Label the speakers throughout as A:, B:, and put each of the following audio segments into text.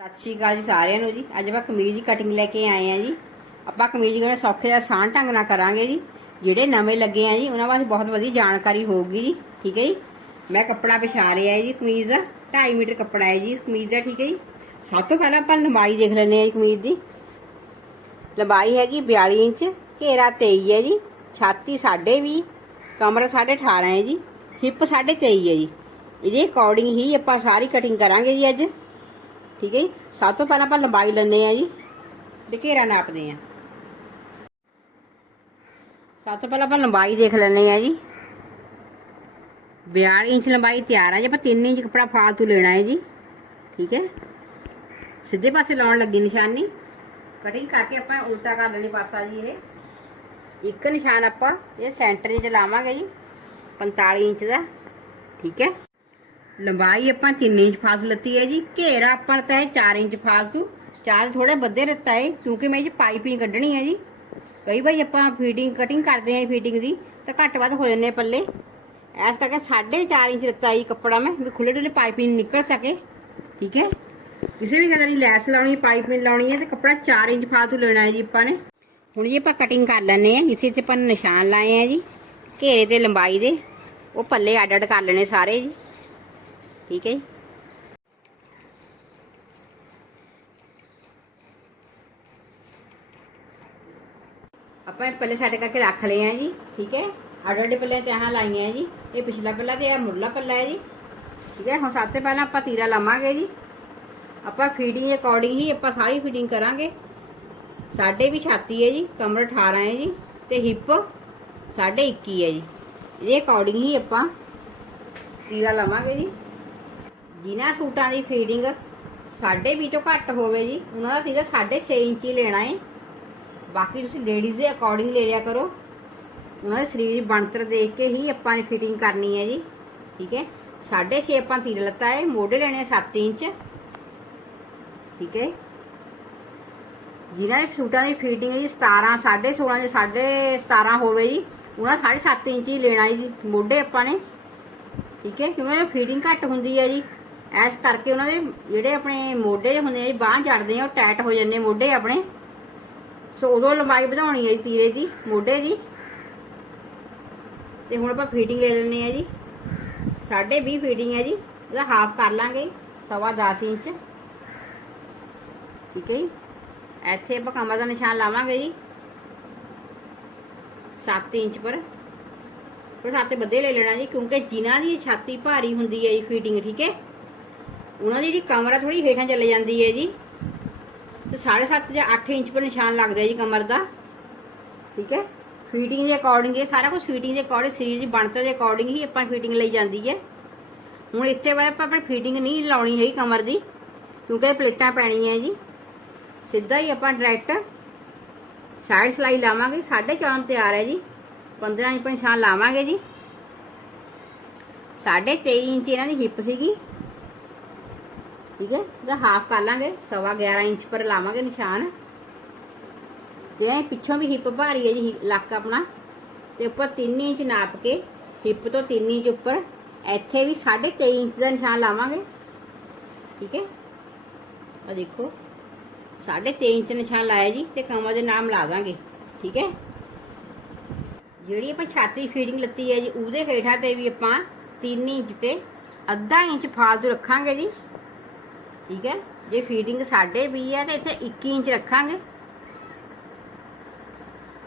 A: ਸਤਿ ਸ਼੍ਰੀ ਅਕਾਲ ਜੀ ਸਾਰਿਆਂ ਨੂੰ ਜੀ। ਅੱਜ ਆਪਾਂ ਕਮੀਜ਼ ਦੀ ਕਟਿੰਗ ਲੈ ਕੇ ਆਏ ਆ ਜੀ। ਆਪਾਂ ਕਮੀਜ਼ ਕਿਵੇਂ ਸੌਖੇ ਦਾ ਆਸਾਨ ਢੰਗ ਨਾਲ ਕਰਾਂਗੇ ਜੀ। ਜਿਹੜੇ ਨਵੇਂ ਲੱਗੇ ਆ ਜੀ, ਉਹਨਾਂ ਬਾਰੇ ਬਹੁਤ ਵਧੀਆ ਜਾਣਕਾਰੀ ਹੋਊਗੀ ਜੀ। ਠੀਕ ਹੈ ਜੀ? ਮੈਂ ਕੱਪੜਾ ਵਿਛਾ ਲਿਆ ਹੈ ਜੀ ਕਮੀਜ਼ ਦਾ। 2.5 ਮੀਟਰ ਕੱਪੜਾ ਹੈ ਜੀ ਕਮੀਜ਼ ਦਾ, ਠੀਕ ਹੈ ਜੀ? ਸਭ ਤੋਂ ਪਹਿਲਾਂ ਆਪਾਂ ਲੰਬਾਈ ਦੇਖ ਲੈਂਦੇ ਆ ਜੀ ਕਮੀਜ਼ ਦੀ। ਲੰਬਾਈ ਹੈਗੀ 42 ਇੰਚ, ਘੇਰਾ 23 ਹੈ ਜੀ। ਛਾਤੀ 20 ਕਮਰ 18.5 ਹੈ ਜੀ। ਹਿੱਪ 23 ਹੈ ਜੀ। ਇਹਦੇ ਅਕੋਰਡਿੰਗ ਹੀ ਆਪਾਂ ਸਾਰੀ ਕਟਿੰਗ ਕਰਾਂਗੇ ਜੀ ਅੱਜ। ਠੀਕ ਹੈ ਜੀ? ਸਭ ਤੋਂ ਪਹਿਲਾਂ ਆਪਾਂ ਲੰਬਾਈ ਲੈਂਦੇ ਆ ਜੀ। ਤੇ ਘੇਰਾ ਨਾਪਦੇ ਆ ਸਭ ਤੋਂ ਪਹਿਲਾਂ ਆਪਾਂ ਲੰਬਾਈ ਦੇਖ ਲੈਂਦੇ ਆ ਜੀ। 42 ਇੰਚ ਲੰਬਾਈ ਤਿਆਰ ਆ ਜੀ। ਆਪਾਂ 3 ਇੰਚ ਕੱਪੜਾ ਫਾਲਤੂ ਲੈਣਾ ਹੈ ਜੀ। ਠੀਕ ਹੈ? ਸਿੱਧੇ ਪਾਸੇ ਲਾਉਣ ਲੱਗੀ ਨਿਸ਼ਾਨੀ। ਕਟਿੰਗ ਕਰਕੇ ਆਪਾਂ ਉਲਟਾ ਕਰ ਲੈਣੀ ਪਾਸਾ ਜੀ ਇਹ। ਇੱਕ ਨਿਸ਼ਾਨ ਆਪਾਂ ਇਹ ਸੈਂਟਰ 'ਚ ਲਾਵਾਂਗੇ ਜੀ। 45 ਇੰਚ ਦਾ। ਠੀਕ ਹੈ? ਲੰਬਾਈ ਆਪਾਂ 3 ਇੰਚ ਫਾਲਤੂ ਲੱਤੀ ਹੈ ਜੀ, ਘੇਰਾ ਆਪਾਂ ਲੱਤਾ ਹੈ 4 ਇੰਚ ਫਾਲਤੂ ਚਾਰ ਥੋੜਾ ਵੱਧੇ ਰੱਤਾ ਹੈ, ਕਿਉਂਕਿ ਮੈਂ ਇਹ ਪਾਈਪਿੰਗ ਕੱਢਣੀ ਹੈ ਜੀ। ਕਈ ਵਾਰੀ ਆਪਾਂ ਫੀਟਿੰਗ ਕਟਿੰਗ ਕਰਦੇ ਆਂ ਫੀਟਿੰਗ ਦੀ, ਤਾਂ ਘੱਟ ਵੱਧ ਹੋ ਜਾਂਦੇ ਪੱਲੇ। ਐਸ ਕਰਕੇ 4.5 ਇੰਚ ਰੱਤਾ ਹੈ ਕੱਪੜਾ ਮੈਂ, ਵੀ ਖੁੱਲੇ ਡੁੱਲੇ ਪਾਈਪਿੰਗ ਨਿਕਲ ਸਕੇ, ਠੀਕ ਹੈ? ਕਿਸੇ ਵੀ ਕਦਰ ਦੀ ਲੈਸ ਲਾਉਣੀ, ਪਾਈਪਿੰਗ ਲਾਉਣੀ ਹੈ, ਤੇ ਕੱਪੜਾ 4 ਇੰਚ ਫਾਲਤੂ ਲੈਣਾ ਹੈ ਜੀ ਆਪਾਂ ਨੇ। ਹੁਣ ਜੀ ਆਪਾਂ ਕਟਿੰਗ ਕਰ ਲੈਣੇ ਆ ਜਿੱਥੇ ਤੇ ਆਪਾਂ ਨਿਸ਼ਾਨ ਲਾਏ ਆ ਜੀ, ਘੇਰੇ ਤੇ ਲੰਬਾਈ ਦੇ, ਉਹ ਪੱਲੇ ਅੱਡ ਅੱਡ ਕਰ ਲੈਣੇ ਸਾਰੇ ਜੀ। ਠੀਕ ਹੈ ਜੀ ਆਪਾਂ ਇਹ ਪੱਲੇ ਸੈੱਟ ਕਰਕੇ ਰੱਖ ਲਏ ਆ ਜੀ ਠੀਕ ਹੈ ਅੱਡ ਅੱਡ ਪੱਲੇ ਤਿਆਹਾਂ ਲਾਈਆਂ ਜੀ ਇਹ ਪਿਛਲਾ ਪੱਲਾ ਤੇ ਇਹ ਮੁਰਲਾ ਪੱਲਾ ਹੈ ਜੀ ਠੀਕ ਹੈ ਹੁਣ ਸਭ ਤੋਂ ਪਹਿਲਾਂ ਆਪਾਂ ਤੀਰਾ ਲਾਵਾਂਗੇ ਜੀ ਆਪਾਂ ਫੀਡਿੰਗ ਦੇ ਅਕੋਰਡਿੰਗ ਹੀ ਆਪਾਂ ਸਾਰੀ ਫੀਡਿੰਗ ਕਰਾਂਗੇ ਸਾਡੇ ਵੀ ਛਾਤੀ ਹੈ ਜੀ ਕਮਰ 18 ਹੈ ਜੀ ਤੇ ਹਿੱਪ ਸਾਡੇ 21 ਹੈ ਜੀ ਇਹਦੇ ਅਕੋਰਡਿੰਗ ਹੀ ਆਪਾਂ ਤੀਰਾ ਲਵਾਂਗੇ ਜੀ ਜਿਨ੍ਹਾਂ ਸੂਟਾਂ ਦੀ ਫੀਡਿੰਗ ਸਾਡੇ ਵੀ ਤੋਂ ਘੱਟ ਹੋਵੇ ਜੀ, ਉਹਨਾਂ ਦਾ ਤੀਰਾ 6.5 ਇੰਚ ਹੀ ਲੈਣਾ ਹੈ ਬਾਕੀ ਤੁਸੀਂ ਲੇਡੀਜ਼ ਦੇ ਅਕੋਰਡਿੰਗ ਲੈ ਲਿਆ ਕਰੋ। ਉਹਨਾਂ ਦੇ ਸਰੀਰ ਦੀ ਬਣਤਰ ਦੇਖ ਕੇ ਹੀ ਆਪਾਂ ਨੇ ਫਿਟਿੰਗ ਕਰਨੀ ਹੈ ਜੀ। ਠੀਕ ਹੈ? 6.5 ਆਪਾਂ ਤੀਰ ਲੱਤਾ ਹੈ ਮੋਢੇ ਲੈਣੇ 7 ਇੰਚ। ਠੀਕ ਹੈ? ਜਿਨ੍ਹਾਂ ਦੇ ਸੂਟਾਂ ਦੀ ਫਿਟਿੰਗ ਹੈ ਜੀ 17 16.5 ਦੇ 17.5 ਹੋਵੇ ਜੀ, ਉਹਨਾਂ 7.5 ਇੰਚ ਹੀ ਲੈਣਾ ਹੈ ਜੀ, ਮੋਢੇ ਆਪਾਂ ਨੇ। ਠੀਕ ਹੈ? ਕਿਉਂਕਿ ਫਿਟਿੰਗ ਘੱਟ ਹੁੰਦੀ ਹੈ ਜੀ। ਐਸ ਕਰਕੇ ਉਹਨਾਂ ਦੇ ਜਿਹੜੇ ਆਪਣੇ ਮੋਢੇ ਹੁੰਦੇ ਆ ਜੀ, ਬਾਹਾਂ ਜੜਦੇ ਆ, ਉਹ ਟਾਈਟ ਹੋ ਜਾਂਦੇ ਮੋਢੇ ਆਪਣੇ। ਸੋ ਉਦੋਂ ਲੰਬਾਈ ਵਧਾਉਣੀ ਹੈ ਜੀ ਤੀਰੇ ਦੀ, ਮੋਢੇ ਦੀ। ਤੇ ਹੁਣ ਆਪਾਂ ਫੀਟਿੰਗ ਲੈ ਲੈਣੇ ਆ ਜੀ। 20 ਫੀਟਿੰਗ ਹੈ ਜੀ, ਇਹਦਾ ਹਾਫ ਕਰ ਲਾਂਗੇ, ਸਵਾ 10 ਇੰਚ। ਠੀਕ ਹੈ ਜੀ। ਇੱਥੇ ਆਪਾਂ ਕਮਰ ਦਾ ਨਿਸ਼ਾਨ ਲਾਵਾਂਗੇ ਜੀ। 7 ਇੰਚ ਪਰ। ਪਰ ਸਾਤੇ ਬੱਦੇ ਲੈ ਲੈਣਾ ਜੀ, ਕਿਉਂਕਿ ਜਿਨ੍ਹਾਂ ਦੀ ਛਾਤੀ ਭਾਰੀ ਹੁੰਦੀ ਹੈ ਜੀ ਫੀਟਿੰਗ, ਠੀਕ ਹੈ। ਉਹਨਾਂ ਦੀ ਜਿਹੜੀ ਕਮਰ ਆ ਥੋੜੀ ਹੇਠਾਂ ਚਲੇ ਜਾਂਦੀ ਹੈ ਜੀ। ਤੇ 7.5 ਜਾਂ 8 ਇੰਚ ਪਰ ਨਿਸ਼ਾਨ ਲੱਗਦਾ ਜੀ ਕਮਰ ਦਾ। ਠੀਕ ਹੈ? ਫਿਟਿੰਗ ਦੇ ਅਕੋਰਡਿੰਗ ਇਹ ਸਾਰਾ ਕੁਝ ਫਿਟਿੰਗ ਦੇ ਅਕੋਰਡਿੰਗ ਸਰੀਰ ਦੀ ਬਣਤਰ ਦੇ ਅਕੋਰਡਿੰਗ ਹੀ ਆਪਾਂ ਫਿਟਿੰਗ ਲਈ ਜਾਂਦੀ ਹੈ। ਹੁਣ ਇੱਥੇ ਵਾ ਆਪਾਂ ਆਪਣੀ ਫਿਟਿੰਗ ਨਹੀਂ ਲਾਉਣੀ ਹੈਗੀ ਕਮਰ ਦੀ, ਕਿਉਂਕਿ ਪਲੇਟਾਂ ਪੈਣੀਆਂ ਜੀ। ਸਿੱਧਾ ਹੀ ਆਪਾਂ ਡਾਇਰੈਕਟ ਸਾਈਡ ਸਲਾਈ ਲਾਵਾਂਗੇ 14.5 ਤਿਆਰ ਹੈ ਜੀ। 15 ਇੰਚ ਨਿਸ਼ਾਨ ਲਾਵਾਂਗੇ ਜੀ। 23.5 ਇੰਚ ਇਹਨਾਂ ਦੀ ਹਿੱਪ ਸੀਗੀ। ਠੀਕ ਹੈ? ਇਹਦਾ ਹਾਫ ਕਰ ਲਾਂਗੇ, ਸਵਾ 11 ਇੰਚ ਪਰ ਲਾਵਾਂਗੇ ਨਿਸ਼ਾਨ। ਜੇ ਪਿੱਛੋਂ ਵੀ ਹਿੱਪ ਭਾਰੀ ਹੈ ਜੀ, ਲੱਕ ਆਪਣਾ। ਤੇ ਉੱਪਰ 3 ਇੰਚ ਨਾਪ ਕੇ ਹਿੱਪ ਤੋਂ 3 ਇੰਚ ਉੱਪਰ, ਇੱਥੇ ਵੀ 23.5 ਇੰਚ ਦਾ ਨਿਸ਼ਾਨ ਲਾਵਾਂਗੇ। ਠੀਕ ਹੈ? ਆ ਦੇਖੋ 23.5 ਇੰਚ ਨਿਸ਼ਾਨ ਲਾਇਆ ਜੀ, ਤੇ ਕਮਰ ਦੇ ਨਾਮ ਲਾ ਦਾਂਗੇ। ਠੀਕ ਹੈ? ਜਿਹੜੀ ਆਪਾਂ ਛਾਤੀ ਫੀਡਿੰਗ ਲੱਤੀ ਹੈ ਜੀ, ਉਹਦੇ ਹੇਠਾਂ ਤੇ ਵੀ ਆਪਾਂ 3 ਇੰਚ ਤੇ ਅੱਧਾ ਇੰਚ ਫਾਲਤੂ ਰੱਖਾਂਗੇ ਜੀ। ਠੀਕ ਹੈ? ਜੇ ਫੀਡਿੰਗ ਸਾਡੇ ਵੀ ਹੈ ਤੇ ਇੱਥੇ 21 ਇੰਚ ਰੱਖਾਂਗੇ।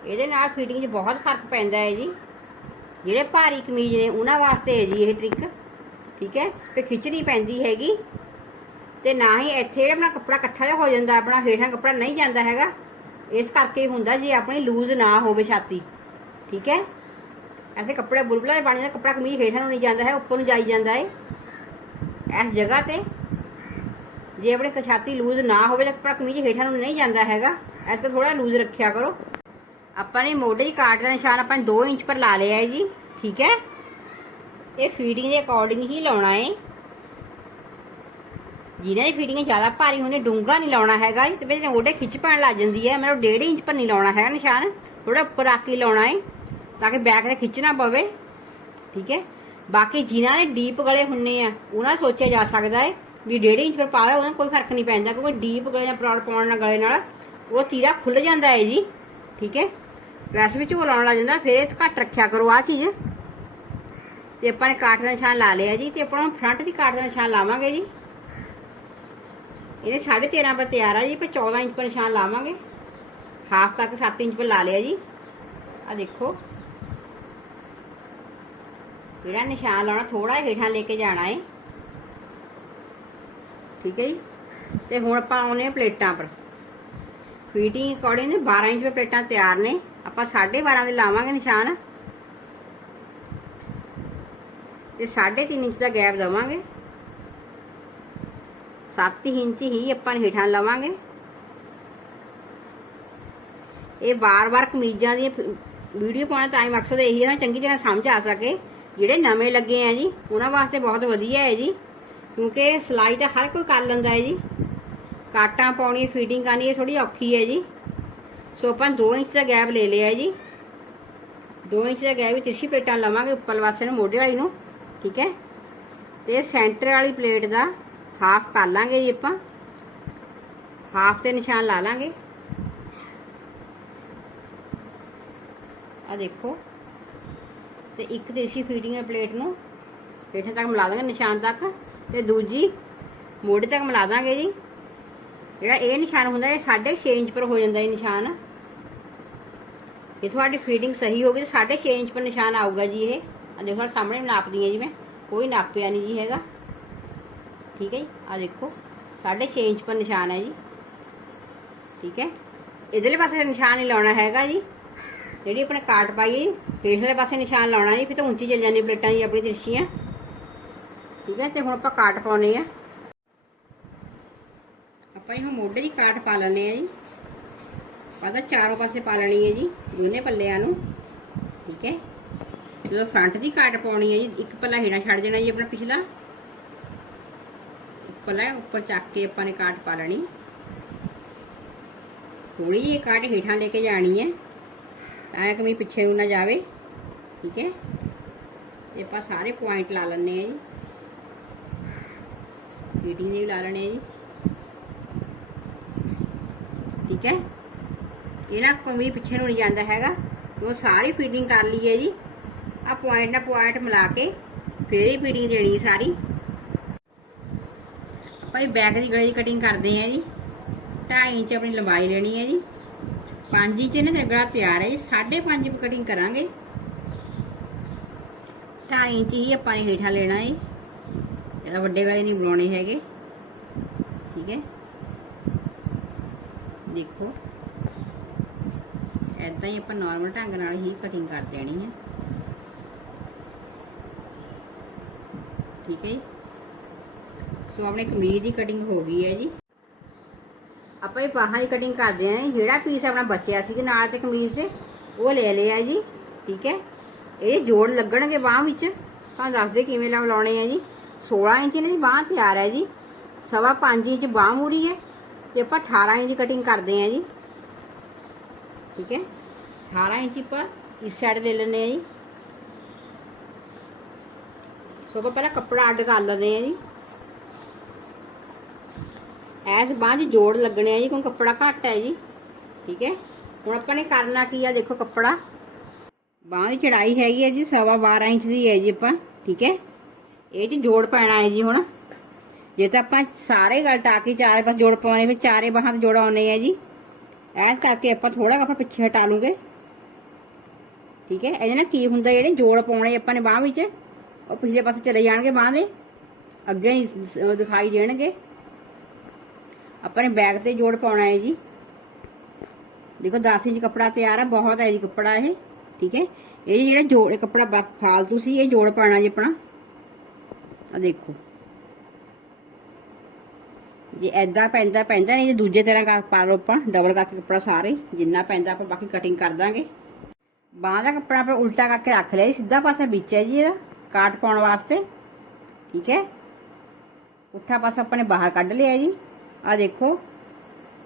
A: ਇਹਦੇ ਨਾਲ ਫੀਡਿੰਗ 'ਚ ਬਹੁਤ ਫ਼ਰਕ ਪੈਂਦਾ ਹੈ ਜੀ। ਜਿਹੜੇ ਭਾਰੀ ਕਮੀਜ਼ ਨੇ, ਉਹਨਾਂ ਵਾਸਤੇ ਹੈ ਜੀ ਇਹ ਟ੍ਰਿਕ ਠੀਕ ਹੈ? ਤੇ ਖਿੱਚਣੀ ਪੈਂਦੀ ਹੈਗੀ। ਤੇ ਨਾ ਹੀ ਇੱਥੇ ਆਪਣਾ ਕੱਪੜਾ ਇਕੱਠਾ ਜਿਹਾ ਹੋ ਜਾਂਦਾ, ਆਪਣਾ ਹੇਠਾਂ ਕੱਪੜਾ ਨਹੀਂ ਜਾਂਦਾ ਹੈਗਾ। ਇਸ ਕਰਕੇ ਹੁੰਦਾ ਜੇ ਆਪਣੀ ਲੂਜ਼ ਨਾ ਹੋਵੇ ਛਾਤੀ, ਠੀਕ ਹੈ? ਐਸੇ ਕੱਪੜੇ ਬੁਲਬੁਲਾ ਦੇ ਬਣ ਜਾਂਦਾ, ਕੱਪੜਾ ਕਮੀਜ਼ ਹੇਠਾਂ ਨੂੰ ਨਹੀਂ ਜਾਂਦਾ ਹੈ, ਉੱਪਰ ਨੂੰ ਜਾਈ ਜਾਂਦਾ ਹੈ। ਇਸ ਜਗ੍ਹਾ ਤੇ ਜੇ ਆਪਣੇ ਛਾਤੀ ਲੂਜ਼ ਨਾ ਹੋਵੇ ਤਾਂ ਆਪਣਾ ਕਮੀਜ਼ ਹੇਠਾਂ ਨੂੰ ਨਹੀਂ ਜਾਂਦਾ ਹੈਗਾ। ਇਸ ਤੋਂ ਥੋੜਾ ਲੂਜ਼ ਰੱਖਿਆ ਕਰੋ। ਆਪਾਂ ਨੇ ਮੋਢੇ ਦੀ ਕਾਟ ਦਾ ਨਿਸ਼ਾਨ ਆਪਾਂ 2 ਇੰਚ ਪਰ ਲਾ ਲਿਆ ਹੈ ਜੀ, ਠੀਕ ਹੈ? ਇਹ ਫੀਡਿੰਗ ਦੇ ਅਕੋਰਡਿੰਗ ਹੀ ਲਾਉਣਾ ਹੈ। ਜਿਹਨਾਂ ਦੀ ਫੀਡਿੰਗ ਜ਼ਿਆਦਾ ਭਾਰੀ ਹੁੰਦੀ ਡੂੰਗਾ ਨਹੀਂ ਲਾਉਣਾ ਹੈਗਾ ਤੇ ਫਿਰ ਮੋਢੇ ਖਿੱਚ ਪੈਣ ਲੱਗ ਜਾਂਦੀ ਹੈ। ਮੈਨੂੰ 1.5 ਇੰਚ ਪਰ ਨਹੀਂ ਲਾਉਣਾ ਹੈਗਾ ਨਿਸ਼ਾਨ। ਥੋੜਾ ਉੱਪਰ ਆ ਕੇ ਲਾਉਣਾ ਹੈ, ਤਾਂ ਕਿ ਬੈਕ ਤੇ ਖਿੱਚਣਾ ਪਵੇ। ਠੀਕ ਹੈ? ਬਾਕੀ ਜਿਨ੍ਹਾਂ ਦੇ ਡੀਪ ਗਲੇ ਹੁੰਨੇ ਆ, ਉਹਨਾਂ ਸੋਚਿਆ ਜਾ ਸਕਦਾ ਹੈ ਵੀ ਡੇਢ ਇੰਚ ਪਰ ਪਾ ਲਿਆ, ਉਹਦਾ ਕੋਈ ਫ਼ਰਕ ਨਹੀਂ ਪੈਂਦਾ, ਕਿਉਂਕਿ ਡੀਪ ਗਲੇ ਜਾਂ ਪ੍ਰੌੜ ਪਾਉਣ ਨਾਲ ਗਲੇ ਨਾਲ ਉਹ ਤੀਰਾ ਖੁੱਲ ਜਾਂਦਾ ਹੈ ਜੀ, ਠੀਕ ਹੈ? ਵੈਸੇ ਵੀ ਝੋਲ ਆਉਣ ਲੱਗ ਜਾਂਦਾ, ਫਿਰ ਇਹ ਘੱਟ ਰੱਖਿਆ ਕਰੋ ਆ ਚੀਜ਼। ਤੇ ਆਪਾਂ ਨੇ ਕਾਟ ਦਾ ਨਿਸ਼ਾਨ ਲਾ ਲਿਆ ਜੀ, ਤੇ ਆਪਾਂ ਫਰੰਟ ਦੀ ਕਾਟ ਦਾ ਨਿਸ਼ਾਨ ਲਾਵਾਂਗੇ ਜੀ। ਇਹਦੇ 13.5 ਪਰ ਤਿਆਰ ਆ ਜੀ ਪਰ 14 ਇੰਚ ਪਰ ਨਿਸ਼ਾਨ ਲਾਵਾਂਗੇ। ਹਾਫ ਤੱਕ 7 ਇੰਚ ਪਰ ਲਾ ਲਿਆ ਜੀ। ਆ ਦੇਖੋ। ਜਿਹੜਾ ਨਿਸ਼ਾਨ ਲਾਉਣਾ ਥੋੜਾ ਹੇਠਾਂ ਲੈ ਕੇ ਜਾਣਾ ਹੈ ਠੀਕ ਹੈ ਜੀ। ਤੇ ਹੁਣ ਆਪਾਂ ਆਉਨੇ ਆ ਪਲੇਟਾਂ ਪਰ। ਫੀਟਿੰਗ ਅਕੋਰਡਿੰਗ ਨੇ 12 ਇੰਚ 'ਤੇ ਪਲੇਟਾਂ ਤਿਆਰ ਨੇ। ਆਪਾਂ 12.5 ਦੇ ਲਾਵਾਂਗੇ ਨਿਸ਼ਾਨ। ਤੇ 3.5 ਇੰਚ ਦਾ ਗੈਪ ਦਵਾਂਗੇ। 7 ਇੰਚ ਹੀ ਆਪਾਂ ਹੇਠਾਂ ਲਵਾਂਗੇ। ਇਹ ਬਾਰ-ਬਾਰ ਕਮੀਜ਼ਾਂ ਦੀ ਵੀਡੀਓ ਪਾਉਣਾ ਤਾਂ ਮਕਸਦ ਇਹੀ ਹੈ ਨਾ, ਚੰਗੀ ਤਰ੍ਹਾਂ ਸਮਝ ਆ ਸਕੇ। ਜਿਹੜੇ ਨਵੇਂ ਲੱਗੇ ਆ ਜੀ, ਉਹਨਾਂ ਵਾਸਤੇ ਬਹੁਤ ਵਧੀਆ ਹੈ ਜੀ। ਕਿਉਂਕਿ ਸਿਲਾਈ ਤਾਂ ਹਰ ਕੋਈ ਕਰ ਲੈਂਦਾ ਹੈ ਜੀ। ਕਾਟਾਂ ਪਾਉਣੀ ਫੀਟਿੰਗ ਕਰਨੀ ਇਹ ਥੋੜੀ ਔਖੀ ਹੈ ਜੀ। ਸੋ ਆਪਾਂ 2 ਇੰਚ ਦਾ ਗੈਪ ਲੈ ਲਿਆ ਜੀ। 2 ਇੰਚ ਦਾ ਗੈਪ ਵਿੱਚ ਤਿਰਛੀ ਪਲੇਟਾਂ ਲਵਾਂਗੇ ਉੱਪਰ ਪਾਸੇ ਨੂੰ ਮੋਢੇ ਵਾਲੀ ਨੂੰ, ਠੀਕ ਹੈ? ਤੇ ਸੈਂਟਰ ਵਾਲੀ ਪਲੇਟ ਦਾ ਹਾਫ ਕਰ ਲਾਂਗੇ ਜੀ ਆਪਾਂ। ਹਾਫ ਤੇ ਨਿਸ਼ਾਨ ਲਾ ਲਾਂਗੇ। ਆ ਦੇਖੋ। ਤੇ ਇੱਕ ਤਿਰਛੀ ਫੀਟਿੰਗ ਹੈ ਪਲੇਟ ਨੂੰ ਇੱਥੇ ਤੱਕ ਮਿਲਾ ਦਾਂਗੇ ਨਿਸ਼ਾਨ ਤੱਕ। ਤੇ ਦੂਜੀ ਮੋਢੇ ਤੱਕ ਮਿਲਾ ਦਾਂਗੇ ਜੀ। ਜਿਹੜਾ ਇਹ ਨਿਸ਼ਾਨ ਹੁੰਦਾ, ਇਹ 6.5 ਇੰਚ ਪਰ ਹੋ ਜਾਂਦਾ ਇਹ ਨਿਸ਼ਾਨ। ਜੇ ਤੁਹਾਡੀ ਫੀਡਿੰਗ ਸਹੀ ਹੋਗੀ ਤਾਂ 6.5 ਇੰਚ ਪਰ ਨਿਸ਼ਾਨ ਆਊਗਾ ਜੀ ਇਹ। ਆ ਦੇਖੋ ਸਾਹਮਣੇ ਨਾਪਦੀ ਹੈ ਜੀ ਮੈਂ। ਕੋਈ ਨਾਪਿਆ ਨਹੀਂ ਜੀ ਹੈਗਾ। ਠੀਕ ਹੈ ਜੀ ਆ ਦੇਖੋ 6.5 ਇੰਚ ਪਰ ਨਿਸ਼ਾਨ ਹੈ ਜੀ। ਠੀਕ ਹੈ, ਇਧਰਲੇ ਪਾਸੇ ਨਿਸ਼ਾਨ ਨਹੀਂ ਲਾਉਣਾ ਹੈਗਾ ਜੀ। ਜਿਹੜੀ ਆਪਣੇ ਕਾਟ ਪਾਈ ਹੈ ਹੇਠਲੇ ਪਾਸੇ ਨਿਸ਼ਾਨ ਲਾਉਣਾ ਜੀ, ਫਿਰ ਤਾਂ ਉੱਚੀ ਚੱਲ ਜਾਂਦੀ ਪਲੇਟਾਂ ਜੀ ਆਪਣੀ ਤਿਰਛੀਆਂ। ਠੀਕ ਹੈ, ਤੇ ਹੁਣ ਆਪਾਂ ਕਾਟ ਪਾਉਣੇ ਆ। ਆਪਾਂ ਇਹ ਮੋਢੇ ਦੀ ਕਾਟ ਪਾ ਲੈਣੇ ਆ ਜੀ। ਪਾਦਾ ਚਾਰੋਂ ਪਾਸੇ ਪਾ ਲੈਣੀ ਹੈ ਜੀ, ਦੋਨੇ ਪੱਲਿਆਂ ਨੂੰ। ਠੀਕ ਹੈ। ਜਦੋਂ ਫਰੰਟ ਦੀ ਕਾਟ ਪਾਉਣੀ ਹੈ ਜੀ, ਇੱਕ ਪੱਲਾ ਹੇਠਾਂ ਛੱਡ ਦੇਣਾ ਜੀ ਆਪਣਾ ਪਿਛਲਾ। ਪੱਲਾ ਉੱਪਰ ਚੱਕ ਕੇ ਆਪਾਂ ਨੇ ਕਾਟ ਪਾ ਲੈਣੀ। ਥੋੜੀ ਜਿਹੀ ਕਾਟ ਹੇਠਾਂ ਲੈ ਕੇ ਜਾਣੀ ਹੈ। ਐ ਕਿ ਵੀ ਪਿੱਛੇ ਨੂੰ ਨਾ ਜਾਵੇ। ਠੀਕ ਹੈ। ਤੇ ਆਪਾਂ ਸਾਰੇ ਪੁਆਇੰਟ ਲਾ ਲੈਣੇ ਆ ਜੀ। ਫੀਟਿੰਗ ਦੇ ਵੀ ਲਾ ਲੈਣੇ ਆ ਜੀ। ਠੀਕ ਹੈ? ਇਹਨਾਂ ਕਮੀ ਪਿੱਛੇ ਨੂੰ ਨਹੀਂ ਜਾਂਦਾ ਹੈਗਾ। ਉਹ ਸਾਰੀ ਫੀਟਿੰਗ ਕਰ ਲਈ ਹੈ ਜੀ। ਆ ਪੁਆਇੰਟ ਨਾਲ ਪੁਆਇੰਟ ਮਿਲਾ ਕੇ ਫੇਰ ਹੀ ਫੀਟਿੰਗ ਦੇਣੀ ਸਾਰੀ। ਆਪਾਂ ਇਹ ਬੈਕ ਦੀ ਗਲੇ ਦੀ ਕਟਿੰਗ ਕਰਦੇ ਆ ਜੀ। 2.5 ਇੰਚ ਆਪਣੀ ਲੰਬਾਈ ਲੈਣੀ ਹੈ ਜੀ। 5 ਇੰਚ ਨੇ ਤੇ ਗਲਾ ਤਿਆਰ ਹੈ ਜੀ। 5.5 ਕਟਿੰਗ ਕਰਾਂਗੇ। 2.5 ਇੰਚ ਹੀ ਆਪਾਂ ਨੇ ਹੇਠਾਂ ਲੈਣਾ ਹੈ। ਜਿਹੜਾ ਵੱਡੇ ਵਾਲੇ ਨਹੀਂ ਬਣਾਉਣੇ ਹੈਗੇ। ਠੀਕ ਹੈ। ਦੇਖੋ। ਐਦਾਂ ਹੀ ਆਪਾਂ ਨਾਰਮਲ ਢੰਗ ਨਾਲ ਹੀ ਕਟਿੰਗ ਕਰ ਦੇਣੀ ਹੈ। ਠੀਕ ਹੈ ਸੋ ਆਪਣੇ ਕਮੀਜ਼ ਦੀ ਕਟਿੰਗ ਹੋ ਗਈ ਹੈ ਜੀ। ਆਪਾਂ ਇਹ ਬਾਹਾਂ ਦੀ ਕਟਿੰਗ ਕਰਦੇ ਆਂ ਜਿਹੜਾ ਪੀਸ ਆਪਣਾ ਬਚਿਆ ਸੀ ਨਾਲ ਤੇ ਕਮੀਜ਼ ਤੇ, ਉਹ ਲੈ ਲਿਆ ਜੀ। ਠੀਕ ਹੈ। ਇਹ ਜੋੜ ਲੱਗਣਗੇ ਬਾਹ ਵਿੱਚ। ਤਾਂ ਦੱਸਦੇ ਕਿਵੇਂ ਲਾ ਲਾਉਣੇ ਆ ਜੀ। 16 ਇੰਚ ਨੇ ਬਾਹ ਤਿਆਰ ਹੈ ਜੀ। ਸਵਾ 5 ਇੰਚ ਬਾਹ ਮੂਰੀ ਹੈ ਤੇ ਆਪਾਂ 18 ਇੰਚ ਕਟਿੰਗ ਕਰਦੇ ਹਾਂ ਜੀ। ਠੀਕ ਹੈ? 18 ਇੰਚ ਆਪਾਂ ਇਸ ਸਾਈਡ ਲੈ ਲੈਣੇ ਆ ਜੀ। ਸੋ ਆਪਾਂ ਪਹਿਲਾਂ ਕੱਪੜਾ ਅੱਡ ਕਰ ਲੈਂਦੇ ਆ ਜੀ। ਐਸ ਬਾਂਹ 'ਚ ਜੋੜ ਲੱਗਣੇ ਆ ਜੀ, ਕਿਉਂਕਿ ਕੱਪੜਾ ਘੱਟ ਹੈ ਜੀ। ਠੀਕ ਹੈ? ਹੁਣ ਆਪਾਂ ਨੇ ਕਰਨਾ ਕੀ ਆ, ਦੇਖੋ ਕੱਪੜਾ। ਬਾਂਹ ਦੀ ਚੜਾਈ ਹੈਗੀ ਹੈ ਜੀ, ਸਵਾ 12 ਇੰਚ ਦੀ ਹੈ ਜੀ ਆਪਾਂ। ਠੀਕ ਹੈ? ਇਹ 'ਚ ਜੋੜ ਪੈਣਾ ਹੈ ਜੀ ਹੁਣ। ਜੇ ਤਾਂ ਆਪਾਂ ਸਾਰੇ ਗਲ ਟਾਕੀ ਚਾਰੇ ਪਾਸੇ ਜੋੜ ਪਾਉਣੇ ਫਿਰ ਚਾਰੇ ਬਾਹਾਂ ਤੇ ਜੋੜ ਆਉਣੇ ਆ ਜੀ। ਐਸ ਕਰਕੇ ਆਪਾਂ ਥੋੜਾ ਕੱਪੜਾ ਪਿੱਛੇ ਹਟਾ ਲੂਗੇ। ਠੀਕ ਹੈ, ਇਹਦੇ ਨਾਲ ਕੀ ਹੁੰਦਾ, ਜਿਹੜੇ ਜੋੜ ਪਾਉਣੇ ਆਪਾਂ ਨੇ ਬਾਹ ਵਿੱਚ, ਉਹ ਪਿਛਲੇ ਪਾਸੇ ਚਲੇ ਜਾਣਗੇ ਬਾਹ ਦੇ। ਅੱਗੇ ਹੀ ਦਿਖਾਈ ਦੇਣਗੇ। ਆਪਾਂ ਨੇ ਬੈਗ ਤੇ ਜੋੜ ਪਾਉਣਾ ਹੈ ਜੀ। ਦੇਖੋ 10 ਇੰਚ ਕੱਪੜਾ ਤਿਆਰ ਹੈ ਬਹੁਤ ਹੈ ਜੀ ਕੱਪੜਾ ਇਹ। ਠੀਕ ਹੈ, ਇਹ ਜਿਹੜਾ ਜੋੜ ਕੱਪੜਾ ਫਾਲਤੂ ਸੀ, ਇਹ ਜੋੜ ਪਾਣਾ ਜੀ ਆਪਣਾ। ਆ ਦੇਖੋ ਜੇ ਐਦਾਂ ਪੈਂਦਾ ਪੈਂਦਾ ਨਹੀਂ ਜੇ ਦੂਜੇ ਤਰ੍ਹਾਂ ਕਰ ਪਾ ਲਓ ਆਪਾਂ ਡਬਲ ਕਰਕੇ ਕੱਪੜਾ ਸਾਰੇ ਜਿੰਨਾ ਪੈਂਦਾ ਆਪਾਂ ਬਾਕੀ ਕਟਿੰਗ ਕਰ ਦਾਂਗੇ ਬਾਹਾਂ ਦਾ ਕੱਪੜਾ ਆਪਾਂ ਉਲਟਾ ਕਰਕੇ ਰੱਖ ਲਿਆ ਜੀ ਸਿੱਧਾ ਪਾਸਾ ਵਿੱਚ ਹੈ ਜੀ ਇਹਦਾ ਕਾਟ ਪਾਉਣ ਵਾਸਤੇ ਠੀਕ ਹੈ ਪੁੱਠਾ ਪਾਸਾ ਆਪਾਂ ਨੇ ਬਾਹਰ ਕੱਢ ਲਿਆ ਜੀ ਆ ਦੇਖੋ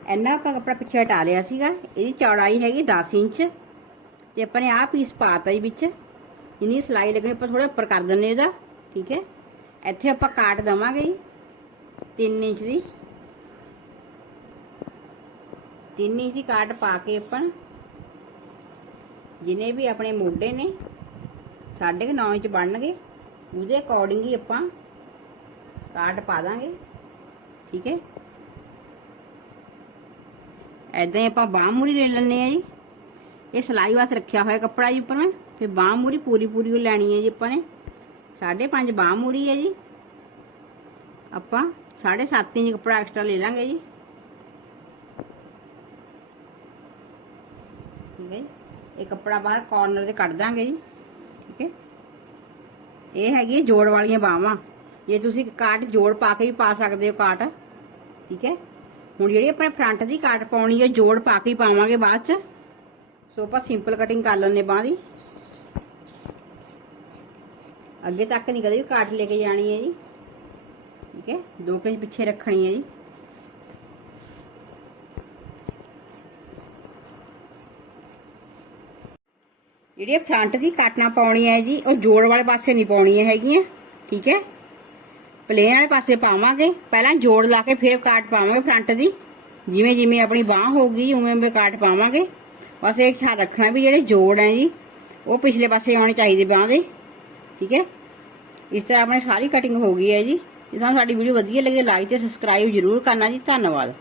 A: ਇੰਨਾ ਆਪਾਂ ਕੱਪੜਾ ਪਿੱਛੇ ਹਟਾ ਲਿਆ ਸੀਗਾ ਇਹਦੀ ਚੌੜਾਈ ਹੈਗੀ 10 ਇੰਚ ਤੇ ਆਪਾਂ ਨੇ ਆਹ ਪੀਸ ਪਾਤਾ ਜੀ ਵਿੱਚ ਜਿੰਨੀ ਸਲਾਈ ਲੱਗਣੀ ਆਪਾਂ ਥੋੜਾ ਉੱਪਰ ਕਰ ਦਿੰਨੇ ਇਹਦਾ ਠੀਕ ਹੈ ਇੱਥੇ ਆਪਾਂ ਕਾਟ ਦਵਾਂਗੇ ਜੀ। 3 ਇੰਚ ਦੀ। 3 ਇੰਚ ਦੀ ਕਾਟ ਪਾ ਕੇ ਆਪਾਂ ਜਿਨੇ ਵੀ ਆਪਣੇ ਮੋਢੇ ਨੇ, ਸਾਢੇ 9 ਇੰਚ ਬਣਨਗੇ। ਉਹਦੇ ਅਕੋਰਡਿੰਗ ਹੀ ਆਪਾਂ ਕਾਟ ਪਾ ਦਾਂਗੇ। ਠੀਕ ਹੈ। ਐਦਾਂ ਹੀ ਆਪਾਂ ਬਾਹ ਮੂਰੀ ਲੈ ਲੈਣੇ ਆ ਜੀ। ਇਹ ਸਿਲਾਈ ਵਾਸਤੇ ਰੱਖਿਆ ਹੋਇਆ ਕੱਪੜਾ ਜੀ ਉੱਪਰ ਮੈਂ ਫਿਰ ਬਾਹ ਮੂਰੀ ਪੂਰੀ ਪੂਰੀ ਉਹ ਲੈਣੀ ਹੈ ਜੀ ਆਪਾਂ ਨੇ। 5.5 ਬਾਹ ਮੂਰੀ ਹੈ ਜੀ। ਆਪਾਂ 7.5 ਇੰਚ ਕੱਪੜਾ ਐਕਸਟਰਾ ਲੈ ਲਾਂਗੇ ਜੀ। ਠੀਕ ਹੈ ਜੀ। ਇਹ ਕੱਪੜਾ ਬਾਹਰ ਕਾਰਨਰ ਤੇ ਕੱਢ ਦਾਂਗੇ ਜੀ। ਠੀਕ ਹੈ। ਇਹ ਹੈਗੀ ਜੋੜ ਵਾਲੀਆਂ ਬਾਹਾਂ ਜੇ ਤੁਸੀਂ ਕਾਟ ਜੋੜ ਪਾ ਕੇ ਵੀ ਪਾ ਸਕਦੇ ਹੋ ਕਾਟ। ਠੀਕ ਹੈ। ਹੁਣ ਜਿਹੜੀ ਆਪਣੇ ਫਰੰਟ ਦੀ ਕਾਟ ਪਾਉਣੀ ਹੈ, ਜੋੜ ਪਾ ਕੇ ਹੀ ਪਾਵਾਂਗੇ ਬਾਅਦ ਚ। ਸੋ ਆਪਾਂ ਸਿੰਪਲ ਕਟਿੰਗ ਕਰ ਲੈਣੇ ਬਾਹ ਦੀ। ਅੱਗੇ ਤੱਕ ਨਹੀਂ ਕਦੇ ਵੀ ਕਾਟ ਲੈ ਕੇ ਜਾਣੀ ਹੈ ਜੀ। ਠੀਕ ਹੈ 2 ਇੰਚ ਪਿੱਛੇ ਰੱਖਣੀ ਹੈ ਜੀ। ਜਿਹੜੀ ਫਰੰਟ ਦੀ ਕਾਟਣਾ ਪਾਉਣੀ ਹੈ ਜੀ, ਉਹ ਜੋੜ ਵਾਲੇ ਪਾਸੇ ਨਹੀਂ ਪਾਉਣੀਆਂ ਹੈਗੀਆਂ, ਠੀਕ ਹੈ। ਪਲੇਨ ਵਾਲੇ ਪਾਸੇ ਪਾਵਾਂਗੇ, ਪਹਿਲਾਂ ਜੋੜ ਲਾ ਕੇ ਫਿਰ ਕਾਟ ਪਾਵਾਂਗੇ ਫਰੰਟ ਦੀ। ਜਿਵੇਂ ਜਿਵੇਂ ਆਪਣੀ ਬਾਹ ਹੋਊਗੀ, ਉਵੇਂ ਉਵੇਂ ਕਾਟ ਪਾਵਾਂਗੇ। ਬਸ ਇਹ ਖਿਆਲ ਰੱਖਣਾ ਵੀ ਜਿਹੜੇ ਜੋੜ ਹੈ ਜੀ, ਉਹ ਪਿਛਲੇ ਪਾਸੇ ਆਉਣੇ ਚਾਹੀਦੇ ਬਾਹ ਦੇ, ਠੀਕ ਹੈ। ਇਸ ਤਰ੍ਹਾਂ ਆਪਣੀ ਸਾਰੀ ਕਟਿੰਗ ਹੋ ਗਈ ਹੈ ਜੀ। ਜੇ ਤੁਹਾਨੂੰ ਸਾਡੀ ਵੀਡੀਓ ਵਧੀਆ ਲੱਗੇ ਲਾਈਕ ਤੇ ਸਬਸਕ੍ਰਾਈਬ ਜ਼ਰੂਰ ਕਰਨਾ ਜੀ। ਧੰਨਵਾਦ।